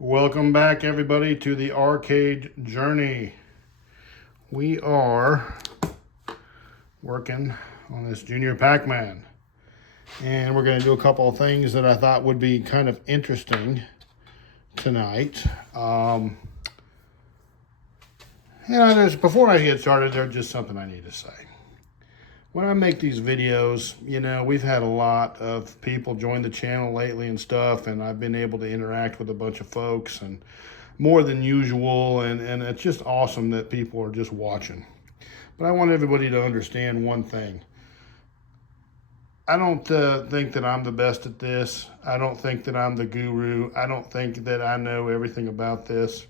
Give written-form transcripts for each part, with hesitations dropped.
Welcome back, everybody, to the arcade journey. We are working on this Junior Pac-Man, and we're going to do a couple of things that I thought would be kind of interesting tonight. Before I get started, there's just something I need to say. When I make these videos, we've had a lot of people join the channel lately and stuff, and I've been able to interact with a bunch of folks and more than usual, and it's just awesome that people are just watching. But I want everybody to understand one thing. I don't think that I'm the best at this. I don't think that I'm the guru. I don't think that I know everything about this.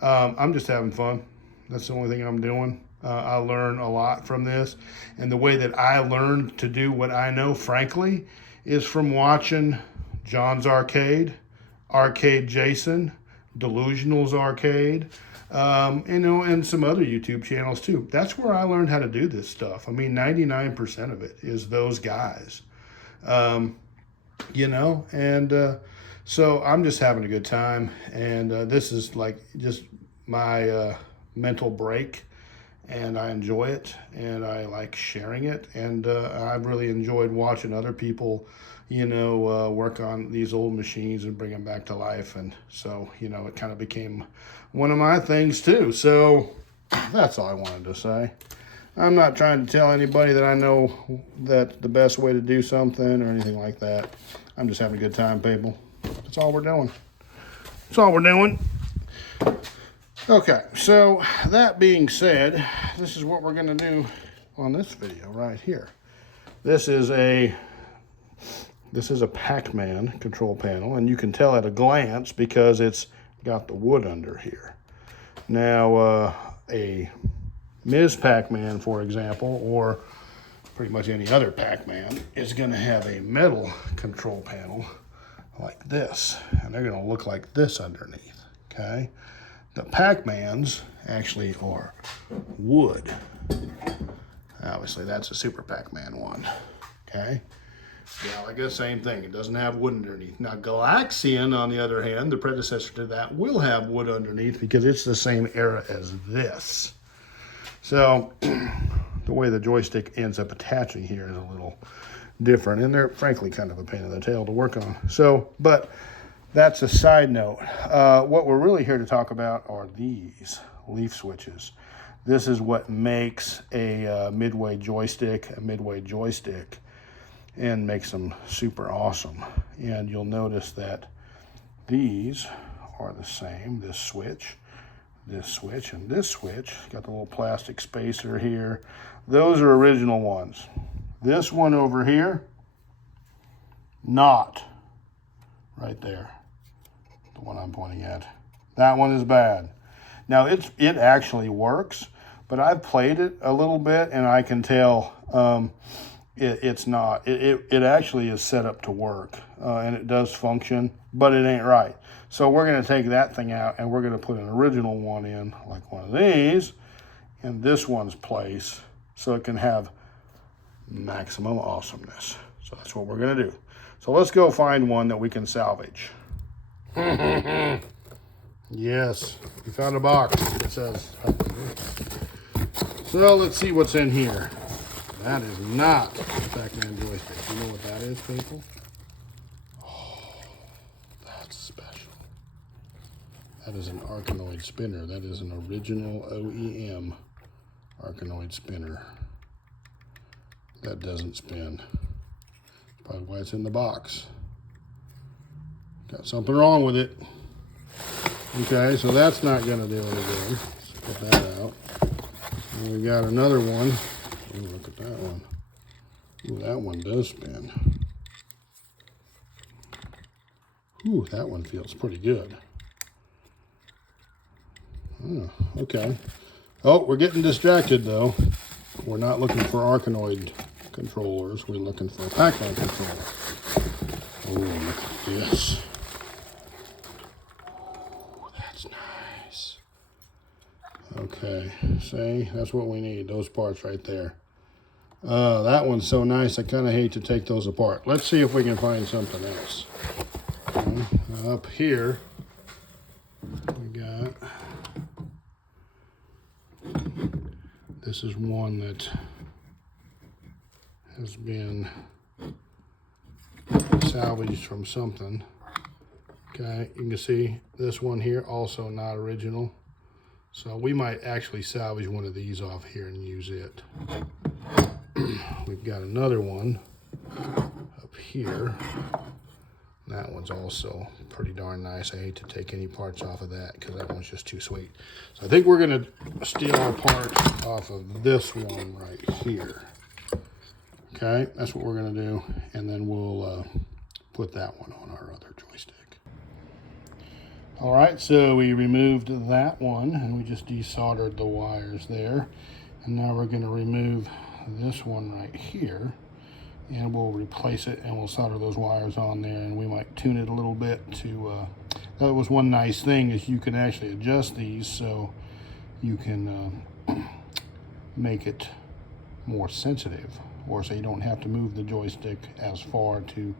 I'm just having fun. That's the only thing I'm doing. I learn a lot from this. And the way that I learned to do what I know, frankly, is from watching John's Arcade, Arcade Jason, Delusional's Arcade, and some other YouTube channels too. That's where I learned how to do this stuff. I mean, 99% of it is those guys, and so I'm just having a good time. And this is like just my mental break. And I enjoy it, and I like sharing it, and I've really enjoyed watching other people, work on these old machines and bring them back to life, and so, it kind of became one of my things too. So that's all I wanted to say. I'm not trying to tell anybody that I know that the best way to do something or anything like that. I'm just having a good time, people. That's all we're doing. That's all we're doing. Okay, so that being said, this is what we're going to do on this video right here. This is a Pac-Man control panel, and you can tell at a glance because it's got the wood under here. Now, a Ms. Pac-Man, for example, or pretty much any other Pac-Man, is going to have a metal control panel like this, and they're going to look like this underneath, okay? The Pac-Mans actually are wood. Obviously, that's a Super Pac-Man one, okay? Yeah, like the same thing. It doesn't have wood underneath. Now, Galaxian, on the other hand, the predecessor to that, will have wood underneath because it's the same era as this. So, the way the joystick ends up attaching here is a little different, and they're, frankly, kind of a pain in the tail to work on. So, but that's a side note. What we're really here to talk about are these leaf switches. This is what makes a midway joystick and makes them super awesome. And you'll notice that these are the same. This switch, and this switch. Got the little plastic spacer here. Those are original ones. This one over here, not. Right there. The one I'm pointing at. That one is bad. Now it actually works, but I've played it a little bit and I can tell it's not. It actually is set up to work and it does function, but it ain't right. So we're going to take that thing out and we're going to put an original one in, like one of these, in this one's place so it can have maximum awesomeness. So that's what we're going to do. So let's go find one that we can salvage. Yes, we found a box. It says. So let's see what's in here. That is not a Pac-Man joystick. You know what that is, people? Oh, that's special. That is an Arkanoid spinner. That is an original OEM Arkanoid spinner. That doesn't spin. Probably why it's in the box. Got something wrong with it. Okay, so that's not going to do anything. Let's put that out. And we got another one. Ooh, look at that one. Ooh, that one does spin. Ooh, that one feels pretty good. Oh, okay. Oh, we're getting distracted though. We're not looking for Arkanoid controllers. We're looking for a Pac-Man controller. Oh, look at this. Oh, that's nice. Okay, see, that's what we need, those parts right there. That one's so nice, I kind of hate to take those apart. Let's see if we can find something else. Up here, We got, this is one that has been salvaged from something. Okay, you can see this one here, also not original. So we might actually salvage one of these off here and use it. We've got another one up here. That one's also pretty darn nice. I hate to take any parts off of that because that one's just too sweet. So I think we're gonna steal our parts off of this one right here. Okay, that's what we're gonna do. And then we'll put that one on our other joystick. All right, so we removed that one and we just desoldered the wires there. And now we're gonna remove this one right here and we'll replace it and we'll solder those wires on there, and we might tune it a little bit to, that was one nice thing is you can actually adjust these so you can make it more sensitive, or so you don't have to move the joystick as far to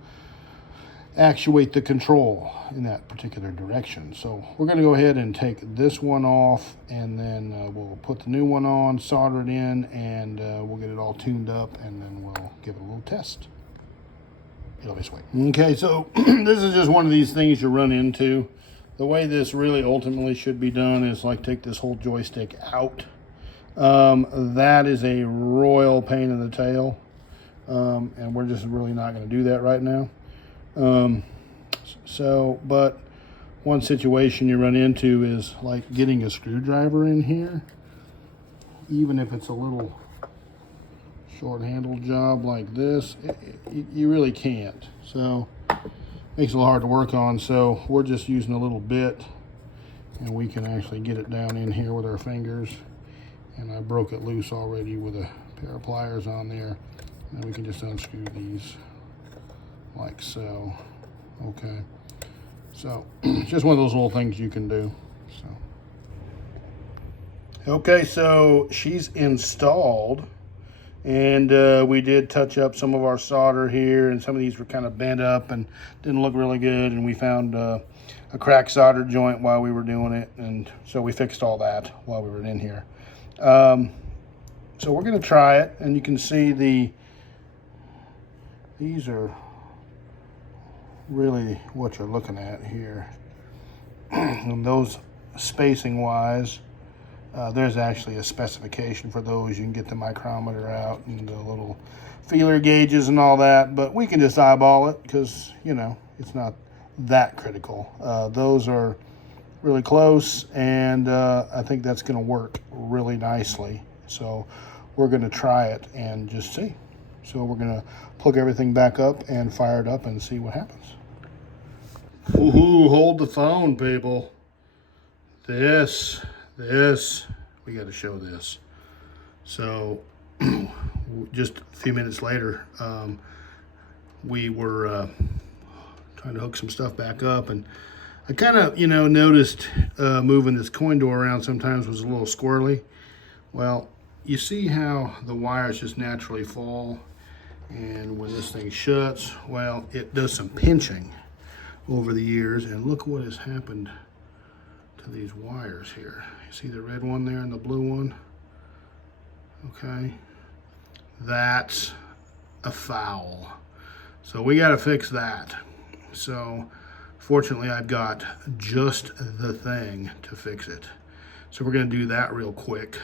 actuate the control in that particular direction. So we're going to go ahead and take this one off, and then we'll put the new one on, solder it in, and we'll get it all tuned up, and then we'll give it a little test. It'll be sweet. Okay, so this is just one of these things you run into. The way this really ultimately should be done is like take this whole joystick out. That is a royal pain in the tail, and we're just really not going to do that right now. But one situation you run into is like getting a screwdriver in here, even if it's a little short handled job like this, you really can't. So it makes it a little hard to work on. So we're just using a little bit, and we can actually get it down in here with our fingers. And I broke it loose already with a pair of pliers on there, and we can just unscrew these like so. Okay, so just one of those little things you can do. So okay, so she's installed, and we did touch up some of our solder here, and some of these were kind of bent up and didn't look really good, and we found a cracked solder joint while we were doing it, and so we fixed all that while we were in here. So we're going to try it, and you can see these are really what you're looking at here. And those spacing wise, there's actually a specification for those. You can get the micrometer out and the little feeler gauges and all that, but we can just eyeball it because, you know, it's not that critical. Those are really close, and I think that's going to work really nicely. So we're going to try it and just see. So we're going to plug everything back up and fire it up and see what happens. Woohoo, hold the phone, people. This, we got to show this. So just a few minutes later, we were trying to hook some stuff back up, and I kind of, you know, noticed moving this coin door around sometimes was a little squirrely. Well, you see how the wires just naturally fall, and when this thing shuts, well, it does some pinching over the years, and look what has happened to these wires here. You see the red one there and the blue one? Okay, that's a foul. So we got to fix that. So fortunately, I've got just the thing to fix it. So we're going to do that real quick,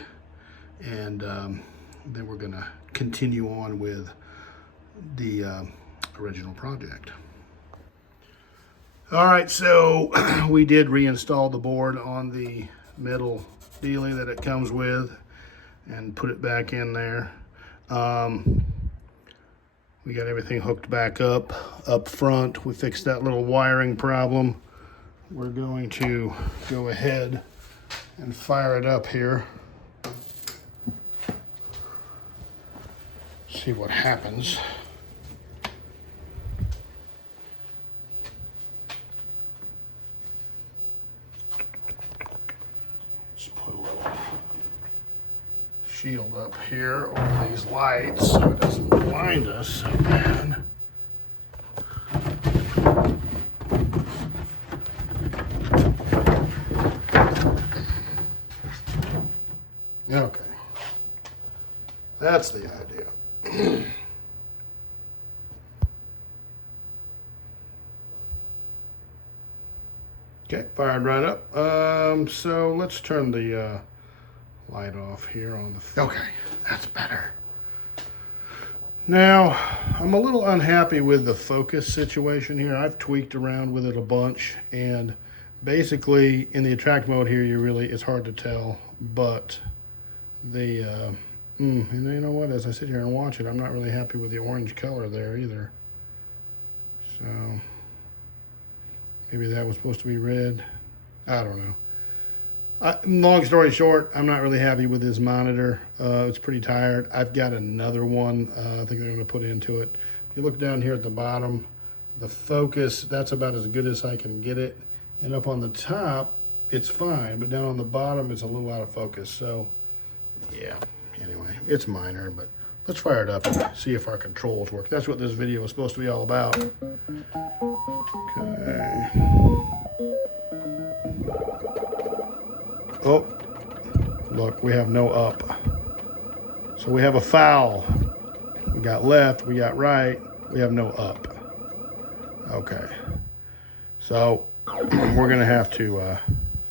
and then we're going to continue on with the original project. All right, so we did reinstall the board on the metal dealie that it comes with and put it back in there. We got everything hooked back up front. We fixed that little wiring problem. We're going to go ahead and fire it up here. See what happens. Let's put a little shield up here over these lights so it doesn't blind us so bad. That's the idea. Okay, fired right up. So let's turn the light off here on the... Okay, that's better. Now, I'm a little unhappy with the focus situation here. I've tweaked around with it a bunch, and basically in the attract mode here, it's hard to tell, but the, and you know what, as I sit here and watch it, I'm not really happy with the orange color there either. So, maybe that was supposed to be red. I don't know. Long story short, I'm not really happy with this monitor. It's pretty tired. I've got another one I think they're going to put into it. If you look down here at the bottom, the focus, that's about as good as I can get it. And up on the top, it's fine. But down on the bottom, it's a little out of focus. So, yeah. Anyway, it's minor. But let's fire it up and see if our controls work. That's what this video is supposed to be all about. Okay. Oh, look, we have no up. So we have a foul. We got left, we got right, we have no up. Okay. So we're gonna have to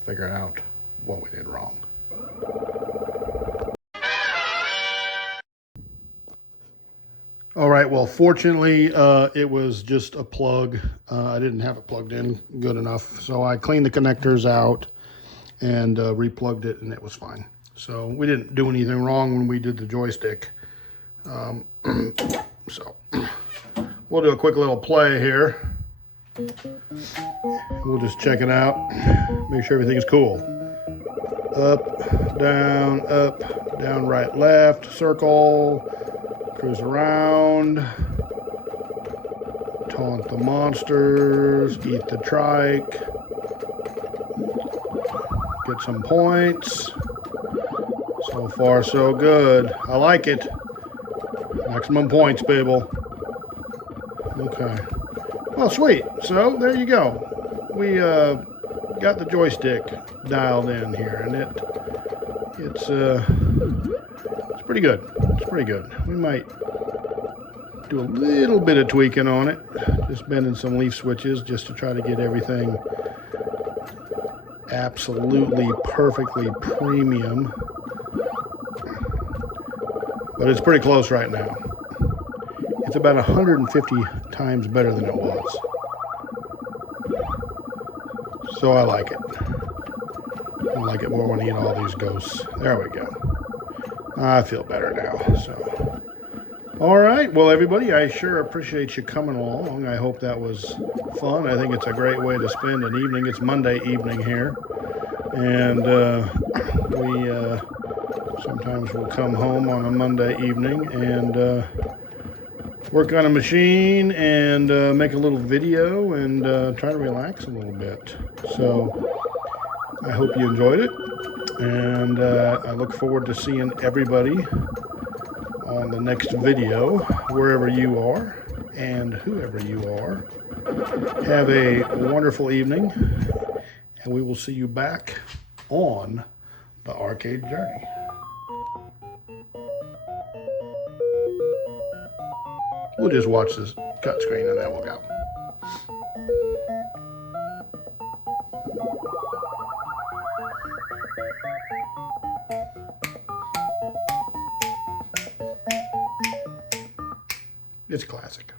figure out what we did wrong. All right, well, fortunately, it was just a plug. I didn't have it plugged in good enough. So I cleaned the connectors out and replugged it, and it was fine. So we didn't do anything wrong when we did the joystick. So we'll do a quick little play here. We'll just check it out, make sure everything is cool. Up, down, right, left, circle, cruise around, taunt the monsters, eat the trike, get some points. So far, so good. I like it. Maximum points, baby. Okay. Well, sweet. So, there you go. We got the joystick dialed in here, and it's pretty good. It's pretty good. We might do a little bit of tweaking on it. Just bending some leaf switches just to try to get everything absolutely perfectly premium, but it's pretty close right now. It's about 150 times better than it was, so I like it. I like it more when I eat all these ghosts. There we go. I feel better now. So, all right, well, everybody, I sure appreciate you coming along. I hope that was fun. I think it's a great way to spend an evening. It's Monday evening here, and we sometimes will come home on a Monday evening and work on a machine and make a little video and try to relax a little bit. So I hope you enjoyed it, and I look forward to seeing everybody on the next video, wherever you are and whoever you are. Have a wonderful evening, and we will see you back on the arcade journey. We'll just watch this cut screen and then we'll go. It's classic.